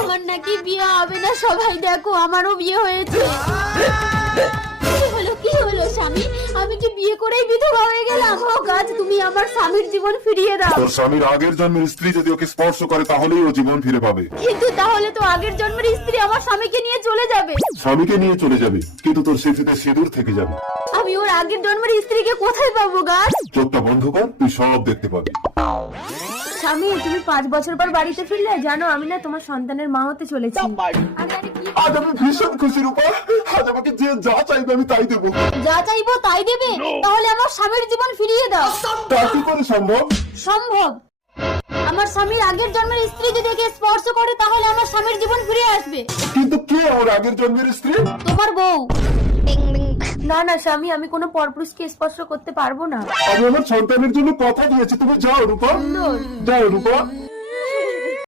আমার নাকি বিয়ে হবে না, সবাই দেখো আমারও বিয়ে হয়েছে। কি হলো স্বামী, আমি কি বিয়ে করেই বিধবা হয়ে গেলাম? ও গাছ, তুমি আমার স্বামীর জীবন ফিরিয়ে দাও। তোর স্বামীর আগের জন্মের স্ত্রী যদি ওকে স্পর্শ করে তাহলেই ও জীবন ফিরে পাবে। কিন্তু তাহলে তো আগের জন্মের স্ত্রী আমার স্বামীকে নিয়ে চলে যাবে। স্বামীকে নিয়ে চলে যাবে, কিন্তু তোর স্মৃতিতে সিঁদুর থেকে যাবে। আমি ওর আগের জন্মের স্ত্রীকে কোথায় পাবো গাছ? চোখটা বন্ধ কর, তুই সব দেখতে পাবি। স্বামী, তুমি 5 বছর পর বাড়িতে ফিরলে। জানো, আমি না তোমার সন্তানের মা হতে চলেছি। আজ আমি ভীষণ খুশি রূপা, আজ আমাকে যে যা চাইবে আমি তাই দেবো। যা চাইবো তাই দেবে? তাহলে আমার স্বামীর জীবন ফিরিয়ে দাও। তা কি করে সম্ভব? সম্ভব। আমার স্বামীর আগের জন্মের স্ত্রী যদি একে স্পর্শ করে তাহলে আমার স্বামীর জীবন ফিরে আসবে। কিন্তু কে ওর আগের জন্মের স্ত্রী? তোমার বউ। না না স্বামী, আমি কোনো পরপুরুষকে স্পর্শ করতে পারবো না। আমি আমার সন্তানের জন্য কথা দিয়েছি, তুমি যাও রূপা, যাও রূপা।